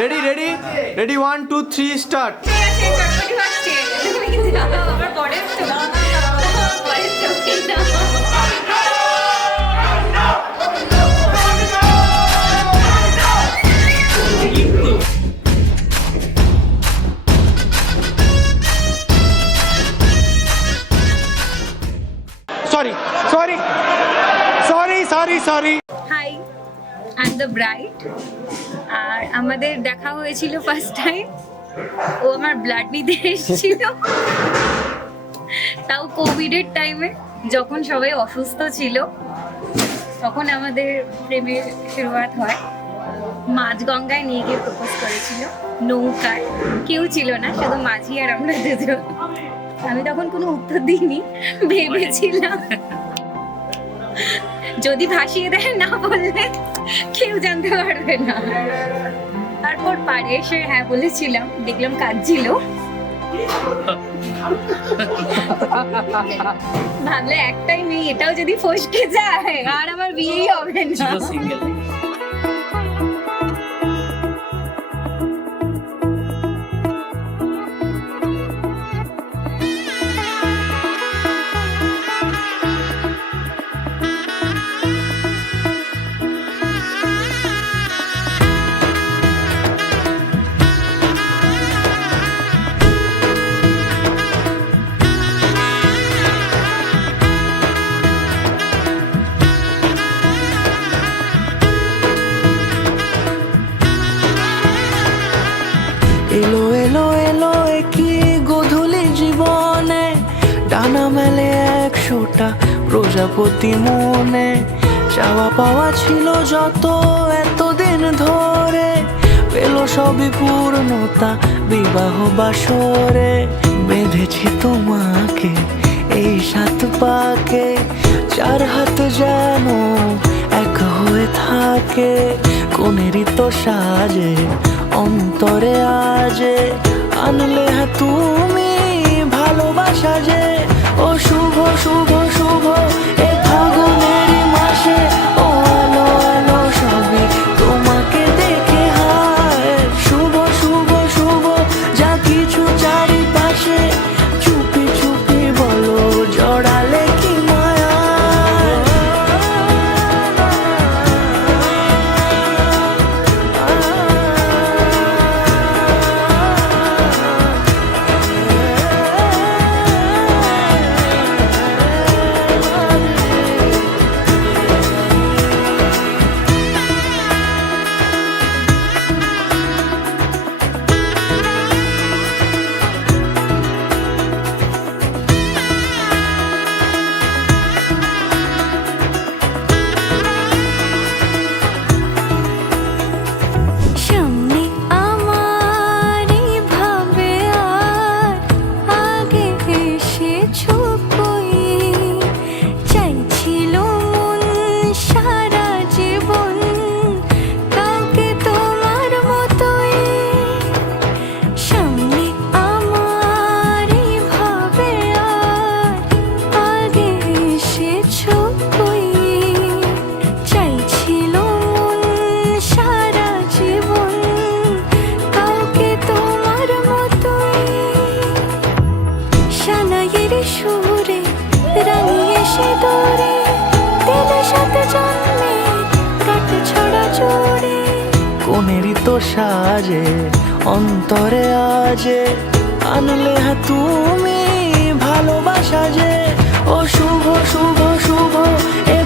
Ready ready ready 1 2 3 start. Sorry sorry sorry sorry sorry. Hi, I am the bride. আর আমাদের দেখা হয়েছিল first time, ও আমার blood নিতে এসেছিল, তাও কোভিডের টাইমে যখন সবাই অসুস্থ ছিল, তখন আমাদের প্রেমের শুরুয়াত হয়। মাঝগঙ্গায় নিয়ে গিয়ে প্রপোজ করেছিল, নৌকায়, কেউ ছিল না, শুধু মাঝি আর আমরা দুজন। আমি তখন কোনো উত্তর দিইনি, ভেবেছিলাম যদি ভাসিয়ে দেয় না বললে কেউ জানতে পারবে না। তারপর পাড়ে এসে হ্যাঁ বলেছিলাম, দেখলাম কাঁদছিল, ভাবলে একটাই মেয়ে, এটাও যদি ফসকে যায় আর আমার বিয়েই হবে না। এলো এলো এলো কি গোধূলি জীবনে, ডানা মেলে 100টা প্রজাপতি মনে। চাওয়া পাওয়া ছিল যত এতদিন ধরে, পেল সবই পূর্ণতা বিবাহ বাসরে। বেঁধেছি তোমাকে এই 7 পাকে, 4 হাত যেন এক হয়ে থাকে। কোনেরই তো সাজে অন্তরে আজে, আনলে হ্যাঁ তুমি ভালোবাসা যে। ও শুভ শুভ শুভ এ ফাগুনেরই মাসে, ও আলো আলো সবই তোমাকে দেখে হায়। শুভ শুভ শুভ যা কিছু চারিপাশে, চুপি চুপি বলো জড়ালে কি মায়া। সামনে আমার ভাবে আর আগে এসেছো কই, চাইছিল মন সারা জীবন কাউকে তোমার মতোই। সামনে আমার ভাবে আর আগে এসেছো কই, চাইছিল মন সারা জীবন কাউকে তোমার মতোই। সানাইয়ের সুরে রাঙিয়ে সে দৌড়ে, দিলে সাথে জন্মে কাট ছড়া জোড়ে। কোনেরই তো সাজে অন্তরে আজে, আনলে হ্যাঁ তুমি ভালোবাসা যে। ও শুভ শুভ শুভ এ